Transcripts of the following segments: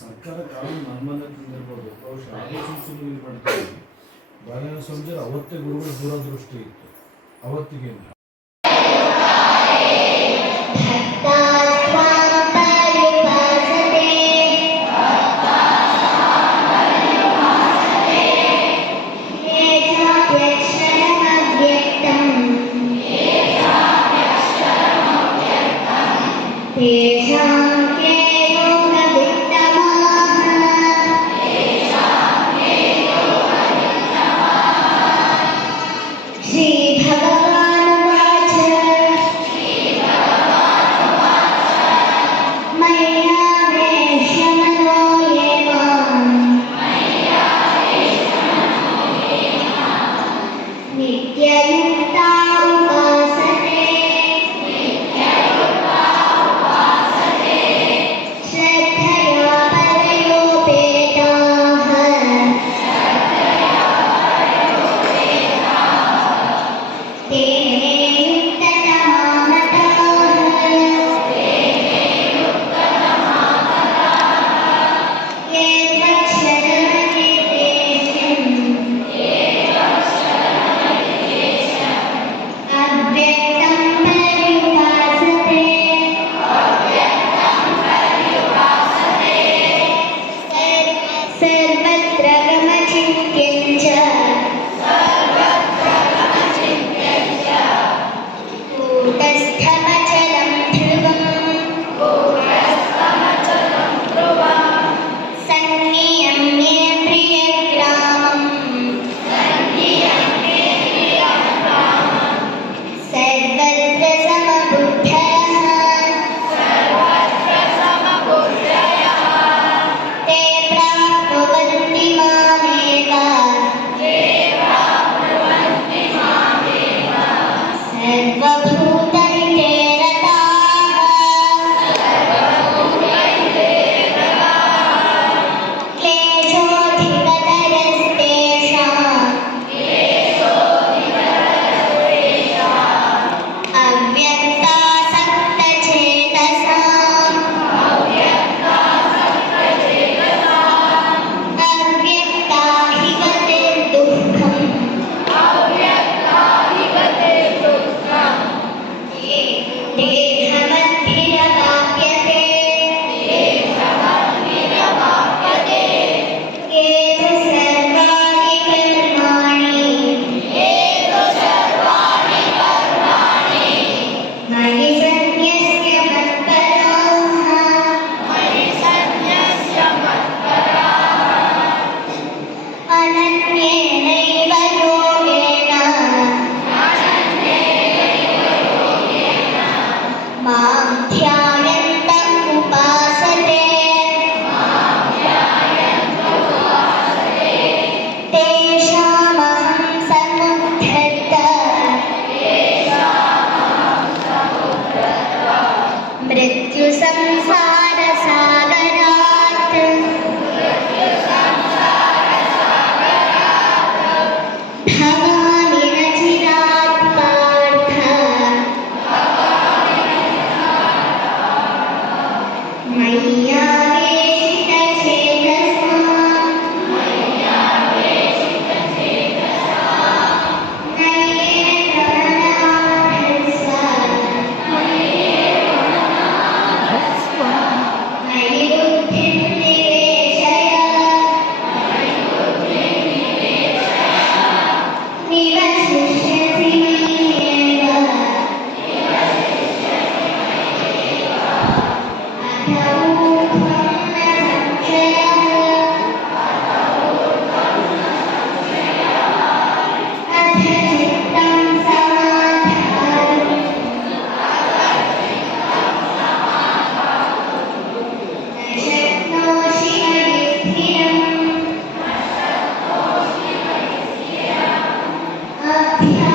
ಸರ್ಕಾರ ಕಾನೂನು ನರ್ಮದಲ್ಲಿರ್ಬೋದು ಬಹುಶಃ ಆದೇಶಿಸಲು ಮಾಡ್ತಾರೆ. ಬಾಲ್ಯನ ಸಂಜೆ ಅವತ್ತೇ ಗುರುಗಳ ದೂರದೃಷ್ಟಿ ಇತ್ತು ಅವತ್ತಿಗೆ. Yeah.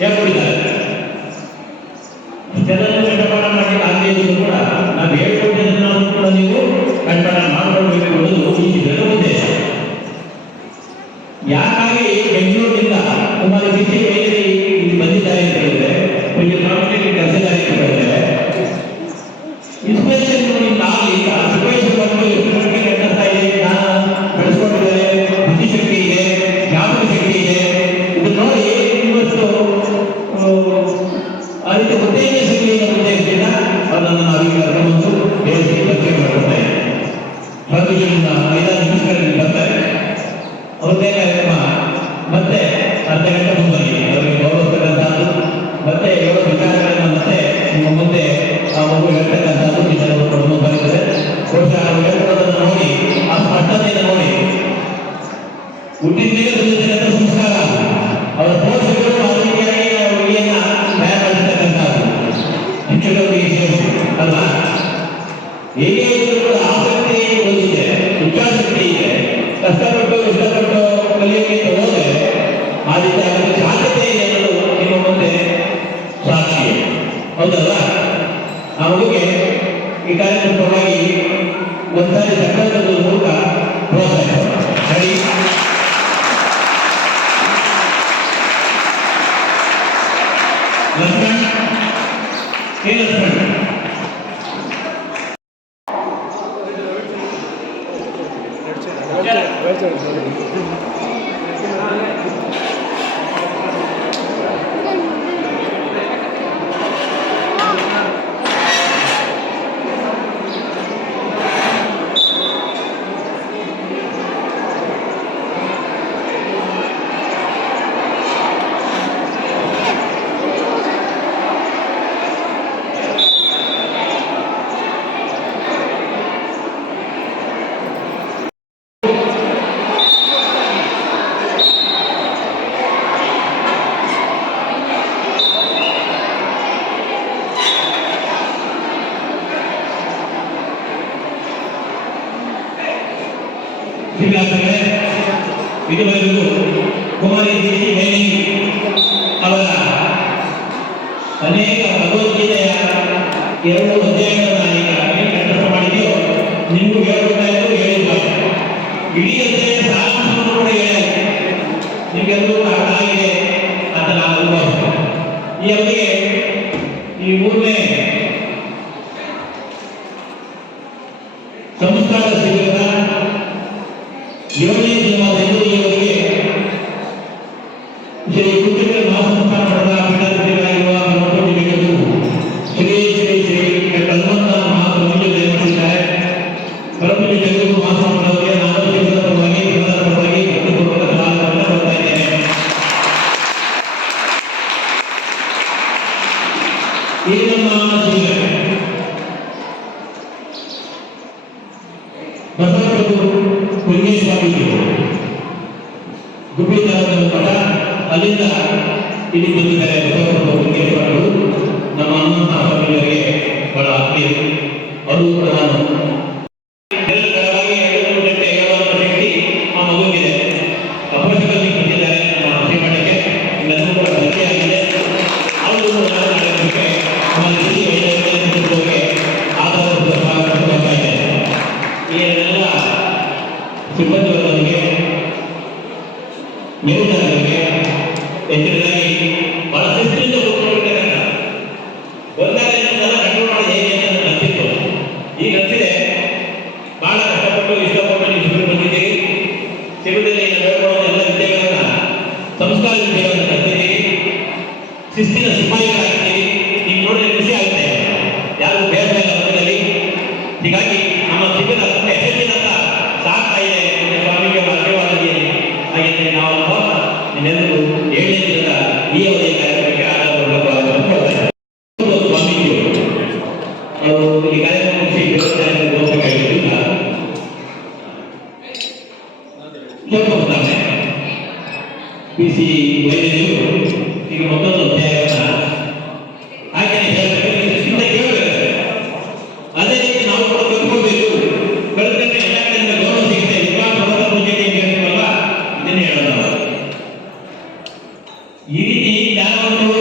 ಹೇಳ್ಕೊಟ್ಟಿದ್ದಾರೆ. ಇಷ್ಟೆಲ್ಲರೂ ಕಂಠಪಾಠ ಮಾಡಲಿಕ್ಕೆ ಆಗದೇ ಕೂಡ ನಾವು ಹೇಳ್ಕೊಟ್ಟಿದ್ದನ್ನು ಕೂಡ ನೀವು ಕಂಠಪಾಠ ಮಾಡಿಕೊಳ್ಬೇಕು ಎಂಬುದು ಈ ಇದರ ಉದ್ದೇಶ. ಯಾಕಾಗಿ ಬೆಂಗಳೂರಿನಿಂದ ಸುಮಾರು ಬಿಸಿ ವೈದ್ಯರು ಇಲ್ಲಿ ಬಂದಿದ್ದಾರೆ ಅಂತ ಹೇಳಿದ್ರೆ ಒಂದು ಕಾಂಪಿಟೇಟಿವ್ ಕೆಲಸಗಾರ ಅಂತ ಹೇಳಿದ್ರೆ ಇನ್ಸ್ಪಿರೇಷನ್ ಆಗಲಿ ಇನ್ಸ್ಪಿರೇಷನ್ ಬಂದು ಎಷ್ಟು ಮಟ್ಟಿಗೆ ನಡೆಸ್ತಾ ಇದೆ, ಜ್ಞಾನ ಬೆಳೆಸ್ಕೊಂಡಿದ್ದಾರೆ, ಬುದ್ಧಿಶಕ್ತಿ ಇದೆ, ಜ್ಞಾಪಕ ಶಕ್ತಿ ಇದೆ, ಇದು ನೋಡಿ ಇವತ್ತು ಆ ರೀತಿ ಉತ್ತೇಜ ಸಿಗಲಿ ಅನ್ನೋ ಉದ್ದೇಶದಿಂದ ಅದನ್ನು ನಾವೀಗ ಕರ್ಕೊಂಡು ಬೇರೆ ಚರ್ಚೆ ಮಾಡ್ತಾ ಇದ್ದೇವೆ. 10 ಜನ 5 ನಿಮಿಷಗಳಲ್ಲಿ ಬರ್ತಾರೆ. ಅವ್ರದ್ದೇ ಕಾರ್ಯಕ್ರಮ ಮತ್ತೆ ಅರ್ಧ ಗಂಟೆ ಮುಂಬರಿ ಅವರಿಗೆ ಗೌರವಿಸ್ತಕ್ಕಂಥದ್ದು ಮತ್ತೆ ಹೇಳೋ ವಿಚಾರಗಳನ್ನು ಮತ್ತೆ ನಿಮ್ಮ ಮುಂದೆ ಆ ಮಗು ಹೇಳ್ತಕ್ಕಂಥದ್ದು ವಿಚಾರಗಳು ಕೊಡಲು ಬರ್ತದೆ. ಬಹುಶಃ ಅವರು ಹೇಳ್ಕೊಡೋದನ್ನು ನೋಡಿ ಆ ಸ್ಪಷ್ಟತೆಯನ್ನು ನೋಡಿ ಹುಟ್ಟಿದ ಮೇಲೆ ಸಂಸ್ಕಾರ ಅವರ ಪೋಷಕರು ಆ ರೀತಿಯಾಗಿ ಹುಡುಗಿಯನ್ನ ತಯಾರು ಮಾಡಿರ್ತಕ್ಕಂಥದ್ದು ಶಿಕ್ಷಕರಿಗೆ ಅಲ್ವಾ. ಹೇಗೆ ಕೂಡ ಆಸಕ್ತಿ ಹೊಂದಿದೆ, ಇಚ್ಛಾಶಕ್ತಿ ಇದೆ, ಕಷ್ಟಪಟ್ಟು ಇಷ್ಟಪಟ್ಟು ಕಲಿಯೋಕೆ ಹೋದರೆ ಆ ರೀತಿ ಅದಕ್ಕೆ ಸಾಧ್ಯತೆ ಇದೆ ಅನ್ನೋದು ನಿಮ್ಮ ಮುಂದೆ ಸಾಕ್ಷಿ. ಹೌದಲ್ಲ? ಆ ಮಗುಗೆ ಈ ಕಾರ್ಯಕ್ರಮವಾಗಿ ಒಂದ್ಸಾರಿ ಸಕಾಲದ ಮೂಲಕ ಪ್ರೋತ್ಸಾಹ ಸರಿ. ಲಕ್ಷ್ಮಣ್ ಕೆ ಲಕ್ಷ್ಮಣ್ ಇದುವರೆಗೂ ಕುಮಾರಿ ಮೇನಿ ಅವರ ಅನೇಕ ಭಗವದ್ಗೀತೆಯ 2 ಅಧ್ಯಾಯಗಳನ್ನು ಈಗ ಕಂಠಸ್ಥ ಮಾಡಿದೆಯೋ ನಿಮಗೂ ಹೇಳ್ಬೇಕಾಯ್ತು, ಹೇಳಿಲ್ಲ. ಇಡೀ ಅಧ್ಯಾಯ ಸಾರಾಂಶವನ್ನು ಕೂಡ ಹೇಳಿದೆ, ನಿಮಗೆಲ್ಲರೂ ಅರ್ಥ ಆಗಿದೆ ಅಂತ ನಾನು ಅನುಭವಿಸ್ತೇನೆ. ಈ ಅವಧಿಗೆ ಈ 3ನೇ ಸಂಸ್ಕಾರ ಶಿಬಿರದ 7ನೇ ದಿನವಾದ ಇವರಿಗೆ ಶ್ರೀ ಕುಟುಂಬ ಮಹಾಸಂಸ್ಥಾನ ಪಡೆದ ಪೀಠಾಧಿಪತಿಗಳಾಗಿರುವ ಶ್ರೀ ಶ್ರೀ ಶ್ರೀ ಹನುಮಂತ ಮಹಾಸ್ವಾಮೀಜಿ ನೇಮಿಸಿದ್ದಾರೆ. ಪರಮಪೂಜ್ಯ ಜಗದ್ಗುರು ಮಹಾಸ್ವಾಮಿಯವರಿಗೆ ನಾನು ಶಿಬಿರದ ಪರವಾಗಿ ಪ್ರಧಾನ ಪರವಾಗಿ ಹೃತ್ಪೂರ್ವಕ ಸ್ವಾಗತವನ್ನು ಕೊಡ್ತಾ ಇದ್ದೇನೆ. ಈ ನಮ್ಮ ಶಿಬಿರ ಬಸವಪ್ರಭು ಪುಣ್ಯಸ್ವಾಮೀಜಿಗಳು ಗುಬ್ಬಿದಾರದ ಮಠ, ಅಲ್ಲಿಂದ ಇಲ್ಲಿ ಬಂದಿದ್ದಾರೆ. ಬಸವಪ್ರಭು ಪುಣ್ಯಸ್ವಾಮಿಗಳು ನಮ್ಮ ಹನುಮಂತ ಸ್ವಾಮಿಯವರಿಗೆ ಬಹಳ ಆತ್ಮೀಯರು. ಅವರು ಕೂಡ ನಾನು ಶಕ್ತಿ ಆ ಮಗುವಿದೆ. ಅಪರಿಚಿತರಿಗೆ ಬಂದಿದ್ದಾರೆ ನಮ್ಮ ಶ್ರೀಮಠಕ್ಕೆ, ಇವೆಲ್ಲವೂ ಕೂಡ ಭೇಟಿಯಾಗಿದೆ. ಅವರು ಆಧಾರದ ಸ್ವಾಗತ ಕೊಡ್ತಾ ಇದ್ದಾರೆ. ಈ ಎಲ್ಲ ಸಿಬ್ಬಂದಿ ವರ್ಗದವರಿಗೆ, ಮೇಲುನವರಿಗೆ ಹೆಚ್ಚಿನದಾಗಿ ಬಹಳ ಶಿಸ್ತಿನಿಂದ ಕೂತ್ಕೊಂಡಿರ್ತಕ್ಕಂಥ ಒಂದಾದ ಕಂಟ್ರೋಲ್ ಮಾಡಿ ಹೇಗೆ ಅಂತ ಅನಿಸಿತ್ತು. ಈಗ ಅನಿಸಿದೆ, ಬಹಳ ಕಷ್ಟಪಟ್ಟು ಇಷ್ಟಪಟ್ಟು ನೀವು ಶಿಬಿರ ಬಂದಿದ್ದೀರಿ. ಶಿಬಿರದಲ್ಲಿ ಹೇಳ್ಕೊಳ್ಳೋ ಎಲ್ಲ ವಿದ್ಯೆಗಳನ್ನ, ಸಂಸ್ಕಾರ ವಿದ್ಯೆಗಳನ್ನು ಕಲ್ತಿದ್ದೀರಿ, ಶಿಸ್ತಿನ ಸಿಪಾಯಿಗಳಾಗ್ತೀರಿ. ಈಗ ನೋಡಿ ಖುಷಿ ಆಗುತ್ತೆ, ಯಾರು ಬೇರೆ ವರ್ಗದಲ್ಲಿ. ಹೀಗಾಗಿ ನಮ್ಮ ಶಿಬಿರ ಯಶಸ್ಸಿನತ್ತ ಸಾಗ್ತಾ ಇದೆ. ಸ್ವಾಮಿಗೆ ಆಶೀರ್ವಾದದಲ್ಲಿ ಹಾಗೆ ನಾವು ನಿನ್ನೆಲ್ಲರೂ 7ನೇ ದಿನದ ಈ ಅವಧಿಯ ಕಾರ್ಯಕ್ರಮಕ್ಕೆ ಆಧಾರಪಡಬೇಕಾದ ಸ್ವಾಮೀಜಿಯವರು ಅವರು ಈ ಕಾರ್ಯಕ್ರಮ ಮುಗಿಸಿ ಹೋಗಬೇಕಾಗಿದ್ದರಿಂದ PC ವೈದ್ಯರು ಈಗ ಮತ್ತೊಂದು ಅಧ್ಯಾಯವನ್ನು ಹಾಗೆಯೇ ಹೇಳಬೇಕು. ಅದೇ ರೀತಿ ನಾವು ಕೂಡ ಕಲ್ತ್ಕೊಳ್ಬೇಕು. ಕಲಿತಂತೆ ಎಲ್ಲ ಕಡೆಯಿಂದ ಗೌರವ ಸಿಗುತ್ತೆ. ವಿಶ್ವಾಸ ಪೂಜೆ ಇದನ್ನೇ ಹೇಳೋದು. ಈ ರೀತಿ ಜ್ಞಾನವನ್ನು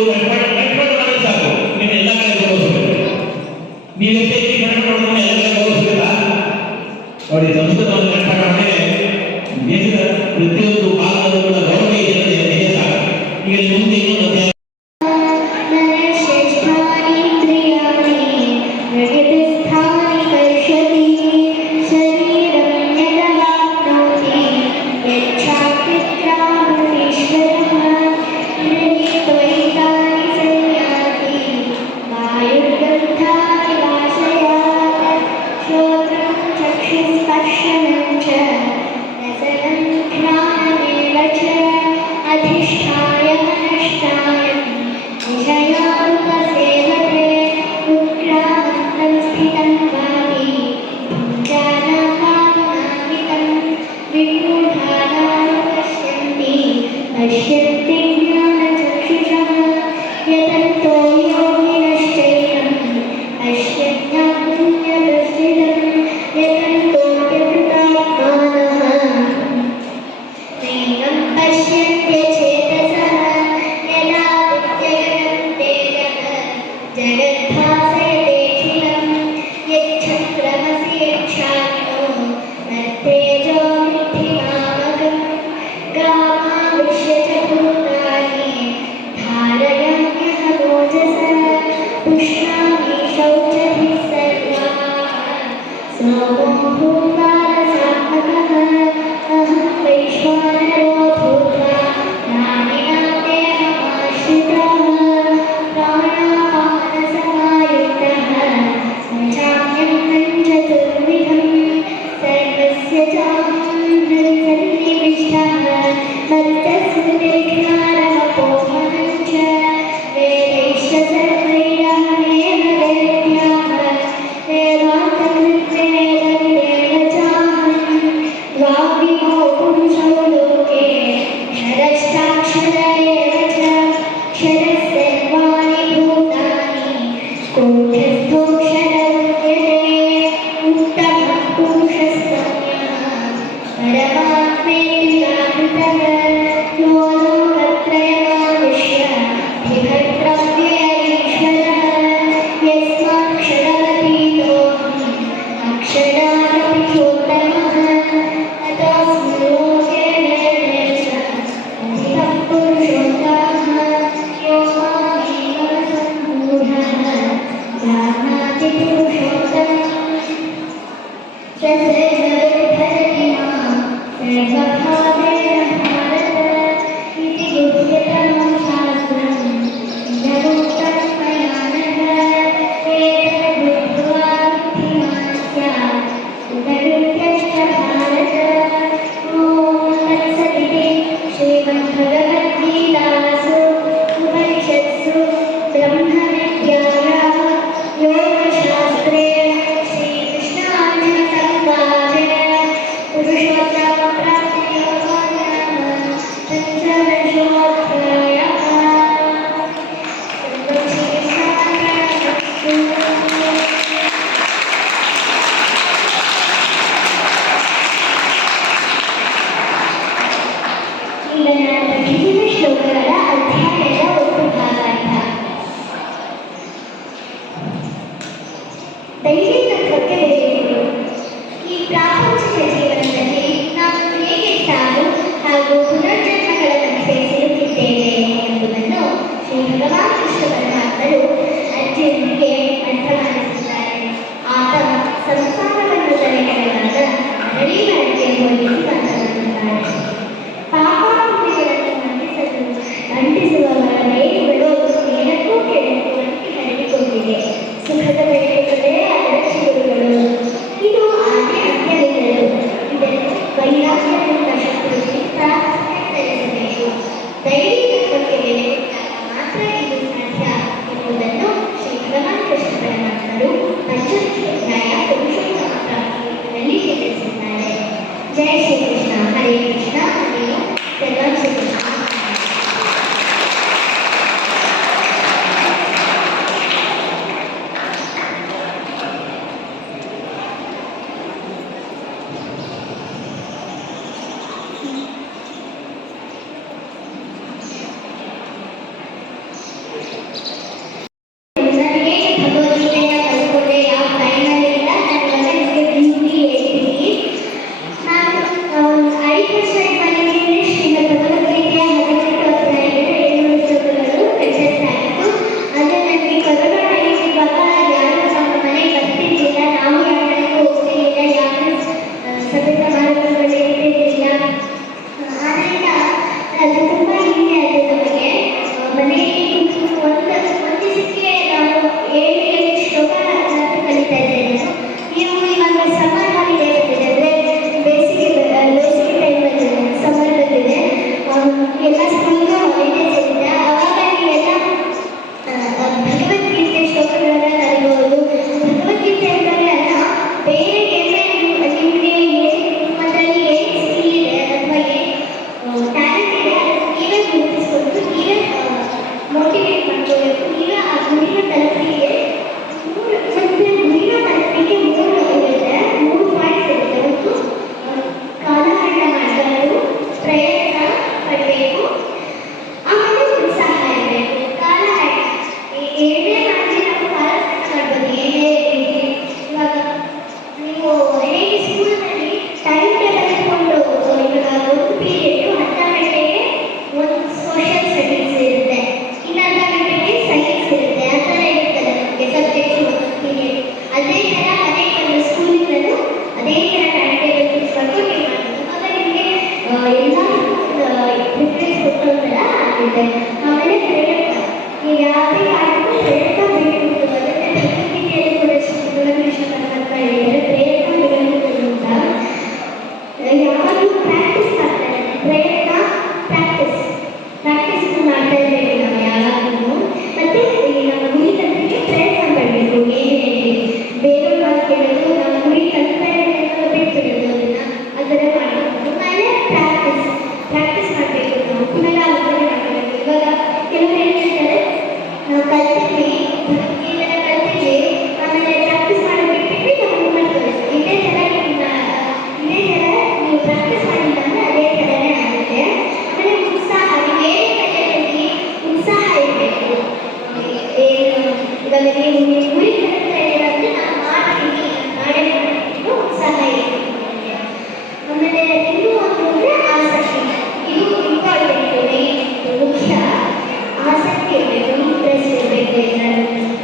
ಆಸಕ್ತಿ ಇರಬೇಕು, ಇಂಟ್ರೆಸ್ಟ್ ಇರಬೇಕು ಎಲ್ಲರೂ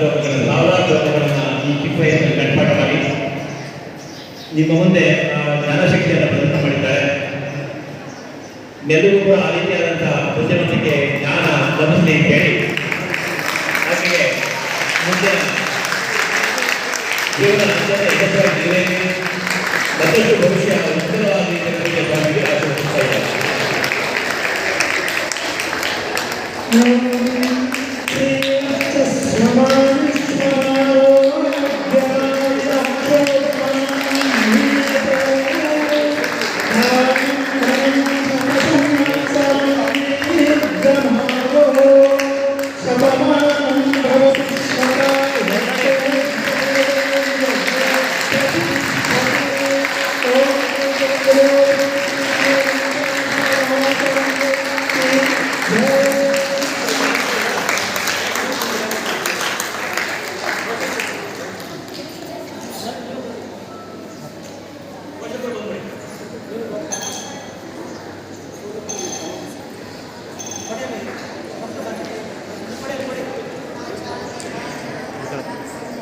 ಸಾವಿರಾರು ಶ್ಲೋಕಗಳನ್ನು ಈ ಚಿಕ್ಕ ವಯಸ್ಸಿನಲ್ಲಿ ಕಂಠಪಾಠ ಮಾಡಿ ನಿಮ್ಮ ಮುಂದೆ ಜ್ಞಾನಶಕ್ತಿಯನ್ನು ಪ್ರದರ್ಶನ ಮಾಡಿದ್ದಾರೆ. ಎಲ್ಲರಿಗೂ ಕೂಡ ಆ ರೀತಿಯಾದಂತಹ ಬುದ್ಧಿವಂತಿಕೆ ಜ್ಞಾನ ಗಮನಿಸಿ ಅಂತ ಹೇಳಿ ಹಾಗೆಯೇ ಮುಂದೆ ಜೀವನ ಅತ್ಯಂತ ಯಶಸ್ವಿಯಾಗಿದೆ ಮತ್ತಷ್ಟು ಭವಿಷ್ಯ ಉತ್ತಮವಾದ ರೀತಿಯಲ್ಲಿ ಸ್ವಾಮಿಗೆ ಆಶೀರ್ವದಿಸ್ತಾ ಇದ್ದಾರೆ.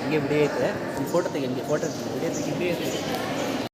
ಹಿಂಗೆ ವಿಡಿಯೋ ಐತೆ ಒಂದು ಫೋಟೋ ತೆಗಿ, ಹಿಂಗೆ ಫೋಟೋ ವಿಡಿಯೋ ತೆಗಿ.